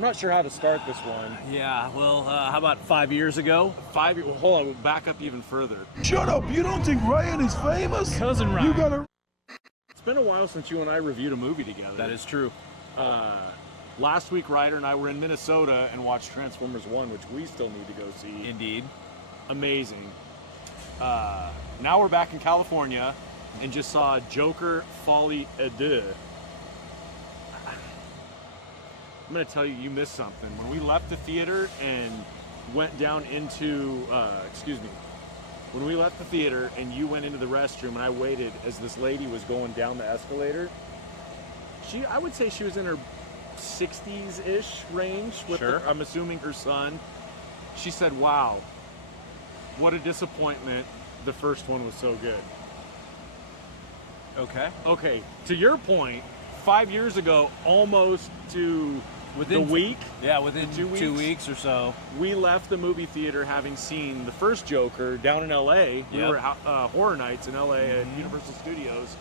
I'm not sure how to start this one. Yeah, well, how about 5 years ago? Well, hold on, we'll back up even further. Shut up! You don't think Ryan is famous? Cousin Ryan. You gotta. It's been a while since you and I reviewed a movie together. That is true. Last week, Ryder and I were in Minnesota and watched Transformers 1, which we still need to go see. Indeed. Amazing. Now we're back in California and just saw Joker, Foli, Deux. I'm going to tell you, you missed something. When we left the theater and went down into, when we left the theater and you went into the restroom and I waited as this lady was going down the escalator, I would say she was in her 60s-ish range with, sure. I'm assuming her son. She said, wow, what a disappointment. The first one was so good. Okay, to your point, 5 years ago, almost to within the week. Yeah, within 2 weeks or so. We left the movie theater having seen the first Joker down in LA. Yep. We were at Horror Nights in LA at Universal Studios.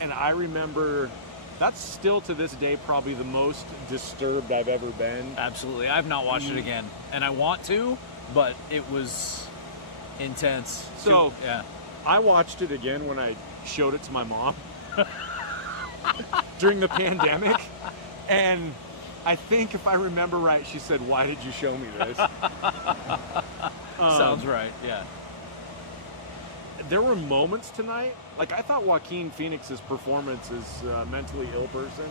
And I remember that's still to this day probably the most disturbed I've ever been. Absolutely. I've not watched it again. And I want to, but it was intense. So, yeah. I watched it again when I showed it to my mom during the pandemic. And I think if I remember right, she said, "Why did you show me this?" Sounds right, yeah. There were moments tonight, like I thought Joaquin Phoenix's performance as a mentally ill person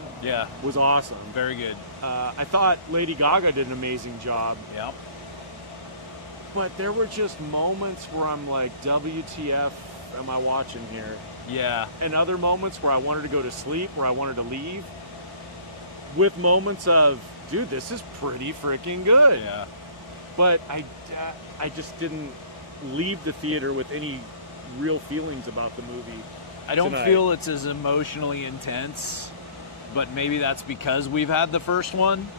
was awesome. Very good. I thought Lady Gaga did an amazing job. Yep. But there were just moments where I'm like, WTF am I watching here? Yeah. And other moments where I wanted to go to sleep, where I wanted to leave. With moments of, dude, this is pretty freaking good. Yeah. But I just didn't leave the theater with any real feelings about the movie. I don't tonight. feel it's as emotionally intense, but maybe that's because we've had the first one.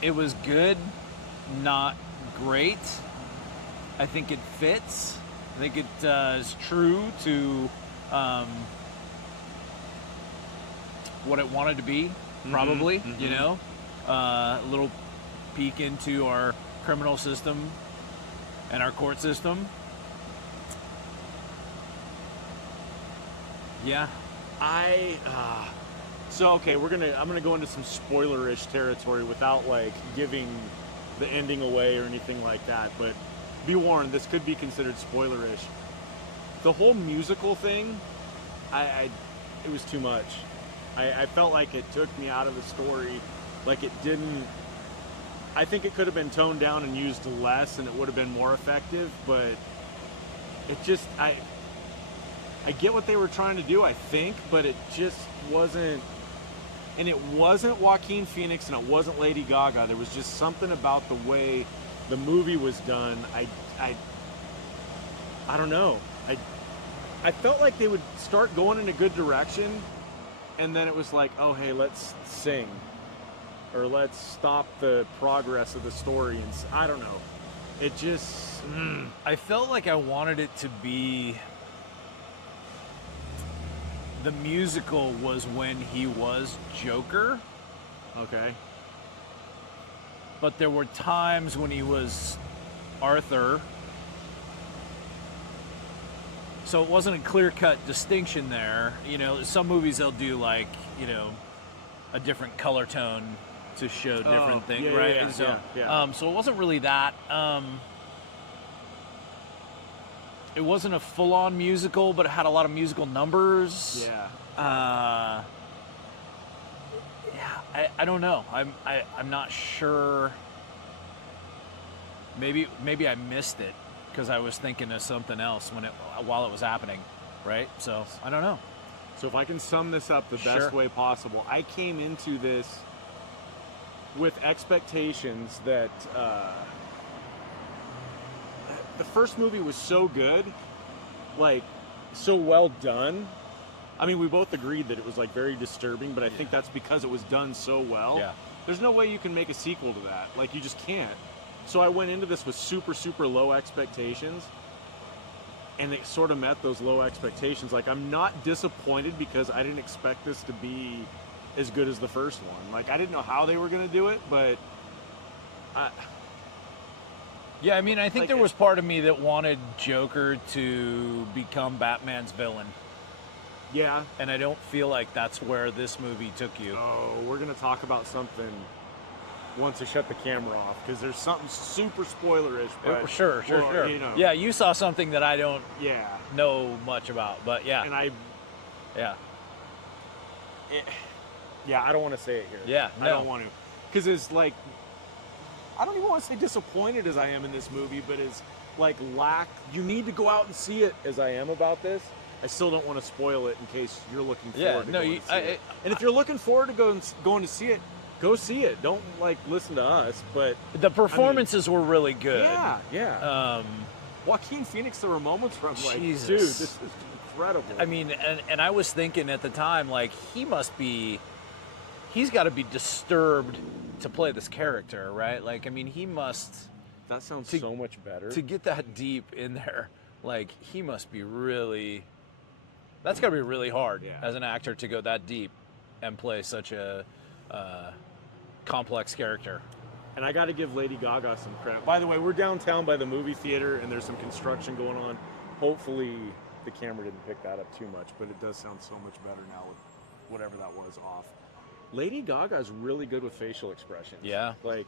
It was good, not great. I think it fits. I think it is true to what it wanted to be, probably, you know? A little peek into our criminal system and our court system. Yeah. So okay, I'm gonna go into some spoiler-ish territory without like giving the ending away or anything like that, but be warned, this could be considered spoiler-ish. The whole musical thing, it was too much. I felt like it took me out of the story, like it didn't. I think it could have been toned down and used less and it would have been more effective, but it just, I get what they were trying to do, I think, but it just wasn't, and it wasn't Joaquin Phoenix and it wasn't Lady Gaga. There was just something about the way the movie was done. I don't know. I felt like they would start going in a good direction, and then it was like, oh, hey, let's sing. Or let's stop the progress of the story. And I don't know. It just... I felt like I wanted it to be... The musical was when he was Joker. Okay. But there were times when he was Arthur. So it wasn't a clear-cut distinction there. You know, some movies they'll do like, you know, a different color tone to show different things, yeah, right? Yeah. So it wasn't really that. It wasn't a full-on musical, but it had a lot of musical numbers. Yeah. I don't know. I'm not sure. Maybe I missed it because I was thinking of something else while it was happening, right? So I don't know. So if I can sum this up the best way possible, I came into this with expectations that the first movie was so good, like so well done. I mean, we both agreed that it was like very disturbing, but I think that's because it was done so well. Yeah. There's no way you can make a sequel to that. Like, you just can't. So I went into this with super, super low expectations, and it sort of met those low expectations. Like, I'm not disappointed because I didn't expect this to be as good as the first one. Like, I didn't know how they were going to do it, but Yeah, I mean, I think Like, there was part of me that wanted Joker to become Batman's villain, yeah. and I don't feel like that's where this movie took you. Oh, we're going to talk about something once I shut the camera off, because there's something super spoilerish. But, Sure. You know, Yeah, you saw something that I don't yeah. know much about, but yeah. And I don't want to say it here. Yeah, I no. don't want to. Because it's like, I don't even want to say disappointed as I am in this movie, but as like you need to go out and see it as I am about this. I still don't want to spoil it in case you're looking forward to going to see it. And if you're looking forward to going to see it, go see it. Don't like listen to us, but the performances were really good. Yeah. Joaquin Phoenix, there were moments where I'm like, Jesus. dude, this is incredible. I mean, and I was thinking at the time, like, he's got to be disturbed to play this character, right? Like, I mean, he must... That sounds so much better. To get that deep in there, like, he must be really... That's got to be really hard as an actor to go that deep and play such a complex character. And I got to give Lady Gaga some credit. By the way, we're downtown by the movie theater, and there's some construction going on. Hopefully, the camera didn't pick that up too much, but it does sound so much better now with whatever that was off. Lady Gaga is really good with facial expressions. Yeah. Like,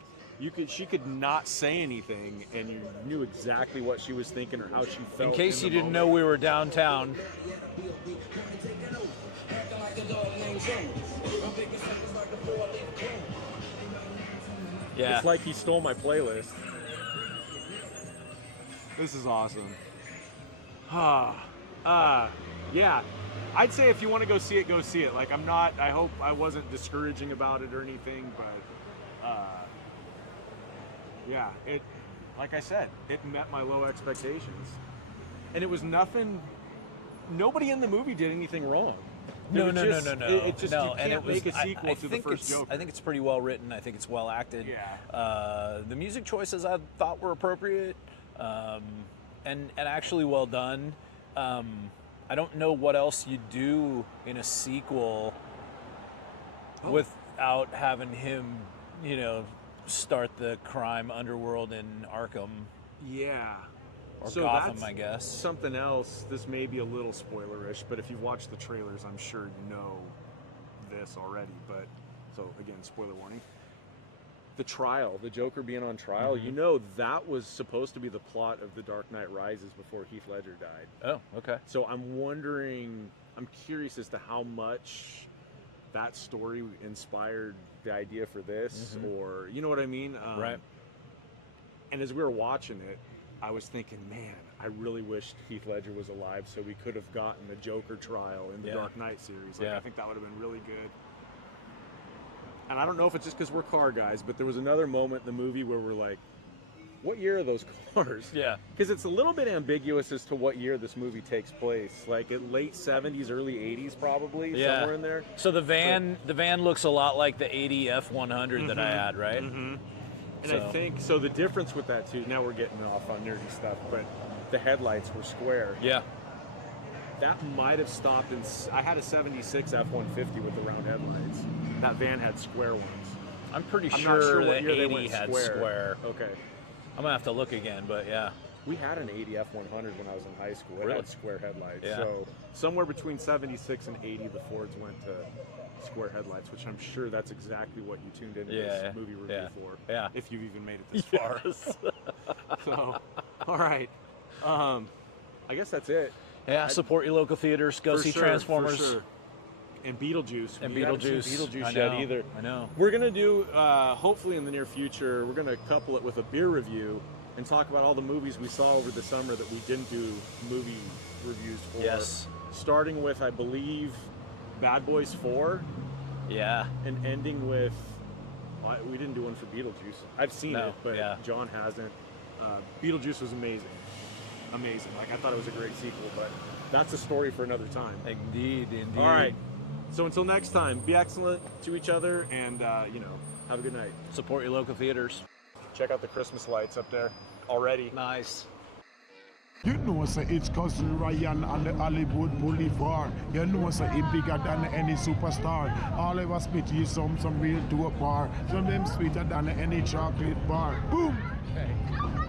she could not say anything, and you knew exactly what she was thinking or how she felt. In case you didn't moment. know we were downtown. Yeah. It's like he stole my playlist. This is awesome. Yeah. I'd say if you want to go see it, go see it. Like, I hope I wasn't discouraging about it or anything, but yeah, like I said, it met my low expectations. And it was nobody in the movie did anything wrong. No. It just, no. you can't make a sequel to the first Joker. I think it's pretty well written. I think it's well acted. Yeah. The music choices I thought were appropriate, and actually well done. I don't know what else you do in a sequel without having him, start the crime underworld in Arkham. Yeah. Or so Gotham, that's I guess. Something else, this may be a little spoilerish, but if you've watched the trailers, I'm sure you know this already. But, so again, spoiler warning. The trial, the Joker being on trial, that was supposed to be the plot of The Dark Knight Rises before Heath Ledger died. Oh, okay. So I'm curious as to how much that story inspired the idea for this, or, you know what I mean? Right. And as we were watching it, I was thinking, man, I really wished Heath Ledger was alive so we could have gotten the Joker trial in the Dark Knight series. Like, I think that would have been really good. And I don't know if it's just because we're car guys, but there was another moment in the movie where we're like, what year are those cars? Yeah. Because it's a little bit ambiguous as to what year this movie takes place. Like, at late 70s, early 80s probably, somewhere in there. So the van looks a lot like the 80 F100 that I had, right? Mm-hmm. And I think, so the difference with that too, now we're getting off on nerdy stuff, but the headlights were square. Yeah. That might have stopped I had a 76 F-150 with the round headlights. That van had square ones. I'm pretty not sure what the year they 80 went had square. Okay. I'm going to have to look again, but yeah. We had an 80 F-100 when I was in high school. It had square headlights. Yeah. So somewhere between 76 and 80, the Fords went to square headlights, which I'm sure that's exactly what you tuned into this movie review for. Yeah. If you've even made it this far. So, all right. I guess that's it. Yeah, support your local theaters. Go see Transformers. For sure. And Beetlejuice. And We haven't seen Beetlejuice. Beetlejuice yet either. I know. We're going to do, hopefully in the near future, we're going to couple it with a beer review and talk about all the movies we saw over the summer that we didn't do movie reviews for. Yes. Starting with, I believe, Bad Boys 4. Yeah. And ending with, we didn't do one for Beetlejuice. I've seen it, but John hasn't. Beetlejuice was amazing. Amazing. Like, I thought it was a great sequel, but that's a story for another time. Indeed. All right. So until next time, be excellent to each other and, have a good night. Support your local theaters. Check out the Christmas lights up there already. Nice. You know, say it's cousin Ryan on the Hollywood Boulevard. You know, say he bigger than any superstar. All I was spit is some real dope bar. Some them sweeter than any chocolate bar. Boom! Okay.